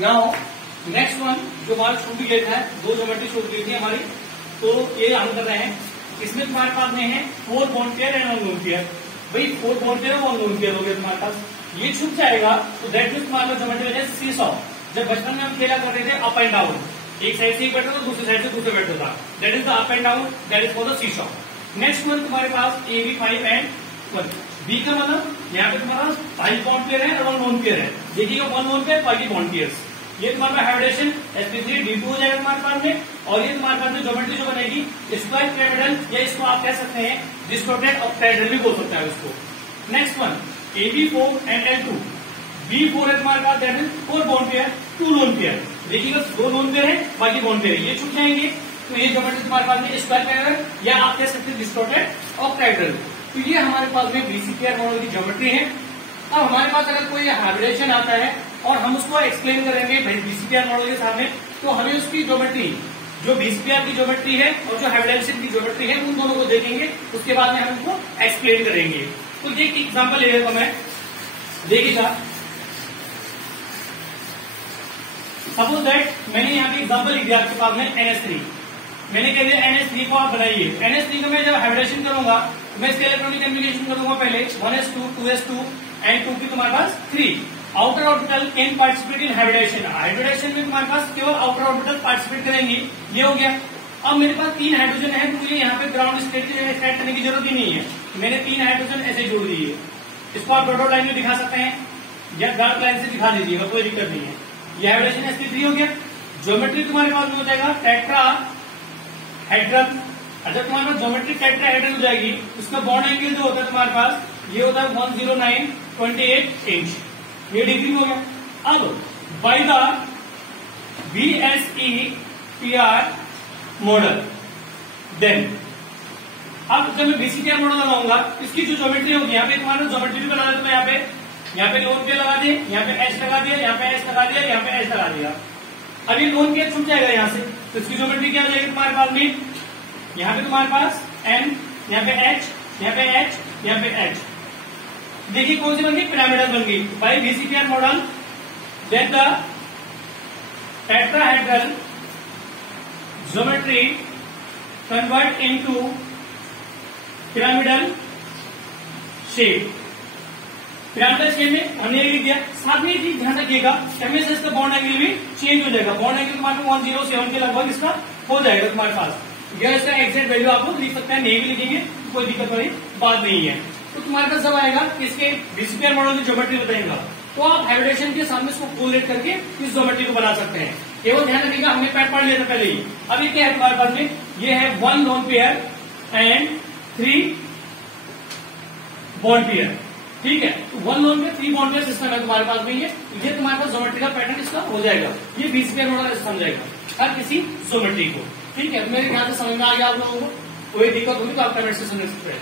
Now next one जो हमारा show भी लेता है, दो ज्योमेट्री शो की थी हमारी, तो ये हम कर रहे हैं। इसमें तुम्हारे पास में है 4 bond pair and 1 lone pair. भाई 4 बॉन्ड पेयर और 1 लोन पेयर हो गया तुम्हारे पास, ये छूट जाएगा तो दैट मीन्स तुम्हारा ज्योमेट्री है सी सॉ। जब बचपन में हम खेला करते थे अप एंड डाउन, एक साइड से एक बैठता था, दूसरी साइड से दूसरे बैठता था, that is the up and down, that is for the seesaw. Next one तुम्हारे पास AB5 एंड 1। बी का मतलब यहाँ पे तुम्हारा 5 बॉन्ड पेयर है और 1 लोन पेयर है। देखिएगा 1 लोन पेयर 5 बॉन्ड पेयर्स, ये तुम्हारा हाइब्रिडेशन sp3d2 हो जाएगा तुम्हारे पास में। और ये तुम्हारे पास में ज्योमेट्री जो बनेगी स्क्वायर पिरामिडल, या इसको आप कह सकते हैं डिस्टोर्टेड ऑक्टाहेड्रल भी बोल सकते हैं इसको। Next one AB4 and L2। B4 है तुम्हारे पास, that is 4 bond pair 2 lone pair. देखिएगा 2 लोन पेयर है, बाकी बॉन्ड पेयर ये छूट जाएंगे। तो ये ज्योमेट्री तुम्हारे पास में स्क्वायर पिरामिडल या आप कह सकते हैं डिस्टोर्टेड ऑक्टाहेड्रल। तो ये हमारे पास में BCPR मॉडल की ज्योमेट्री है। अब हमारे पास अगर कोई हाइब्रिडेशन आता है और हम उसको एक्सप्लेन करेंगे BCPR मॉडल के सामने, तो हमें उसकी ज्योमेट्री जो BCPR की ज्योमेट्री है और जो हाइब्रिडेशन की ज्योमेट्री है उन दोनों को देखेंगे, उसके बाद में हम उसको एक्सप्लेन करेंगे। तो एक एग्जाम्पल ले लेता हूं मैं, देखिएगा सपोज दैट मैंने यहाँ पे एग्जाम्पल लिख दिया आपके पास में NH3। मैंने कह दिया NH3 को आप बनाइए। NH3 को मैं जब हाइब्रिडेशन करूंगा मैं इसके इलेक्ट्रॉनिक कम्युनिकेशन करूंगा पहले 1s2 2s2 एंड 2 की तुम्हारे पास 3। Outer orbital can participate in hybridisation. Hybridisation में तुम्हारे पास केवल आउटर ऑर्बिटल पार्टिसिपेट करेंगे, ये हो गया। अब मेरे पास 3 हाइड्रोजन है, तो मुझे यहाँ पे ग्राउंड स्टेट की जगह स्टार्ट करने की जरूरत ही नहीं है। मैंने 3 हाइड्रोजन ऐसे जोड़ दिए। इसको आप डॉट लाइन में दिखा सकते हैं या डार्क लाइन से दिखा दीजिएगा, कोई दिक्कत नहीं है। ये हाइब्रिडेशन sp3 हो गया। ज्योमेट्री तुम्हारे पास में हो जाएगा टेट्राहेड्रल। अच्छा तुम्हारे पास ज्योमेट्री टेट्राहेड्रल हो जाएगी, उसका बॉन्ड एंगल जो होता है तुम्हारे पास ये होता है 109.28 इंच, ये डिग्री हो गया। अब by the BSEPR model, then अब जब मैं BCPR मॉडल लगाऊंगा इसकी जो ज्योमेट्री होगी, यहाँ पे तुम्हारा ज्योमेट्री भी बना देता हूं। यहाँ पे लोन पे लगा दिए, यहाँ पे H लगा दिया, यहाँ पे H लगा दिया, यहाँ पे H लगा दिया। अब ये लोन पे छूट जाएगा यहाँ से, तो इसकी ज्योमेट्री क्या हो जाएगी तुम्हारे पास में, यहाँ पे तुम्हारे पास M, यहाँ पे H, यहाँ पे H, यहाँ पे H। देखिए कौन सी बन गई, पिरामिडल बन गई by BCPR model. Then the tetrahedral geometry convert into pyramidal shape. Pyramidal shape में हमने लिख दिया। साथ में एक ध्यान रखिएगा इसमें से इसका बॉन्ड एंगल भी चेंज हो जाएगा। बॉन्ड एंगल तुम्हारे 107 के लगभग इसका हो जाएगा तुम्हारे पास। यह इसका एग्जैक्ट वैल्यू आप लोग लिख सकते हैं, नहीं भी लिखेंगे कोई दिक्कत वाली बात नहीं है। तो तुम्हारे पास जब आएगा इसके BCPR मॉडल की ज्योमेट्री बताएगा, तो आप हाइब्रिडेशन के सामने इसको कोरिलेट करके इस ज्योमेट्री को बना सकते हैं। केवल ध्यान रखिएगा हमने पैट पढ़ लिया था पहले ही। अब ये क्या है तुम्हारे पास में, ये है 1 lone pair and 3 bond pair, ठीक है। तो 1 lone pair 3 bond pair system है तुम्हारे पास में। ये तुम्हारे पास ज्योमेट्री का पैटर्न इसका हो जाएगा। ये BCPR मॉडल समझाएगा हर किसी ज्योमेट्री को, ठीक है। तो मेरे ख्याल से समझ में आ गया आप लोगों को, कोई दिक्कत होगी तो आप कमेंट से समझ सकते हैं।